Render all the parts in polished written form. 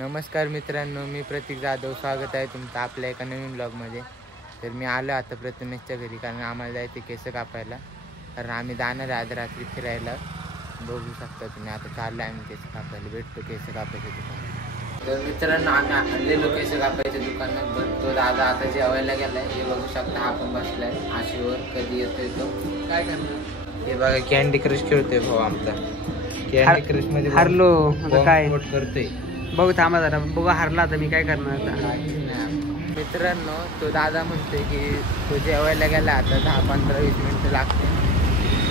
नमस्कार मित्रांनो, मी प्रतीक जाधव. स्वागत आहे तुमचं आपल्या एका नवीन ब्लॉगमध्ये. तर मी आलो आता प्रथमेशच्या घरी, कारण आम्हाला जायचं केस कापायला. कारण आम्ही जाणार आज रात्री फिरायला. बघू शकता तुम्ही, आता चाललो आम्ही केस कापायला. भेटतो केस कापायच्या दुकानात. तर मित्रांनो, आम्ही आणलेलो केस कापायच्या दुकानात. तो दादा आता जेवायला गेलाय. हे बघू शकता, हा पण बसलाय आशीवर. कधी येतोय तो काय करणार. हे बघा, कॅन्डी क्रश खेळतोय भाऊ आमचा. कॅन्डी क्रश मध्ये हारलो काय करतोय. बघू थांबा जरा, बघू हारला आता मी काय करणार आता. मित्रांनो, तो दादा म्हणतोय की तो जेवायला गेला, आता 10-15-20 मिनिटं लागते.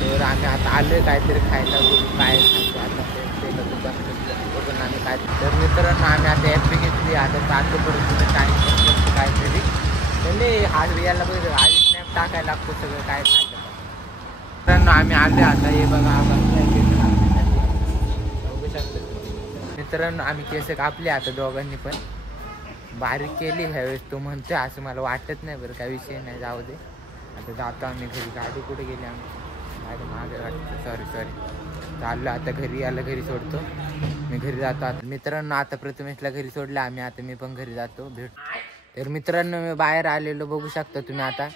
तर आम्ही आता आलोय काहीतरी खायला. काय खायचं आता ते दुकान बघून आम्ही काय. तर मित्रांनो, आम्ही आता ॲपी घेतली. आता आतापर्यंत टाईम काहीतरी म्हणजे हात यायला बघितलं, आज स्नॅप टाकायला लागतो सगळं काय खायचं. मित्रांनो, आम्ही आले आता. हे बघा, बघू शकतो मित्रांनो, आम्ही केस कापले आता दोघांनी पण. बारीक केली ह्यावेळेस तो म्हणतोय, असं मला वाटत नाही. बरं काय विषय नाही, जाऊ दे. आता जातो आम्ही घरी. गाडी कुठे गेली आमची? गाडी मागे वाटतं. सॉरी चाललो आता घरी. याला घरी सोडतो, मी घरी जातो आता. मित्रांनो, आता प्रथमेशला घरी सोडलं आम्ही. आता मी पण घरी जातो, भेट. तर मित्रांनो, मी बाहेर आलेलो. बघू शकता तुम्ही, आता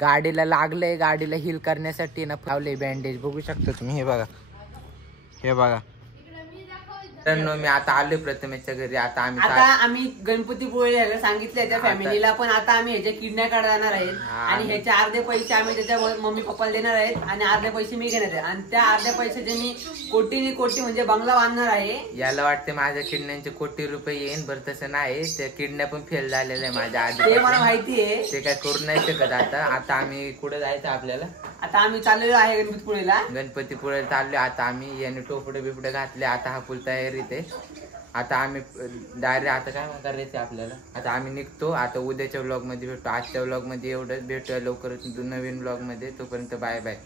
गाडीला लागलंय. गाडीला हील करण्यासाठी ना लावलंय बँडेज. बघू शकता तुम्ही, हे बघा, हे बघा. मित्रांनो, मी आता आलोय प्रथमेशच्या घरी. आता आम्ही गणपतीपुळे ह्याला सांगितलं त्या फॅमिलीला, पण आता आम्ही ह्याच्या किडनॅ काढ जाणार आहेत. आणि ह्याचे अर्धे पैसे आम्ही त्याच्या मम्मी पप्पाला देणार आहेत आणि अर्धे पैसे मी घेणार आहे. आणि त्या अर्ध्या पैशाचे मी कोटी म्हणजे बंगला बांधणार आहे. याला वाटते माझ्या किडन्यांचे कोटी रुपये येईन. बरं तसं नाही, त्या किडन्या पण फेल झालेल्या आहे माझ्या आधी. ते मला माहिती आहे, ते काय करू नाही शकत. आता आम्ही कुठे जायचं आपल्याला? आता आम्ही चाललेलो आहे गणपतीपुळे चाललोय. आता आम्ही याने टोपडे बिपडे घातले. आता हा फुल तयारीत आहे. आता आम्ही डायरेक्ट आता काय करायचं आपल्याला. आता आम्ही निघतो. आता उद्याच्या व्लॉग मध्ये भेटतो. आजच्या व्लॉग मध्ये एवढंच. भेटूया लवकरच नवीन व्लॉग मध्ये. तोपर्यंत बाय बाय.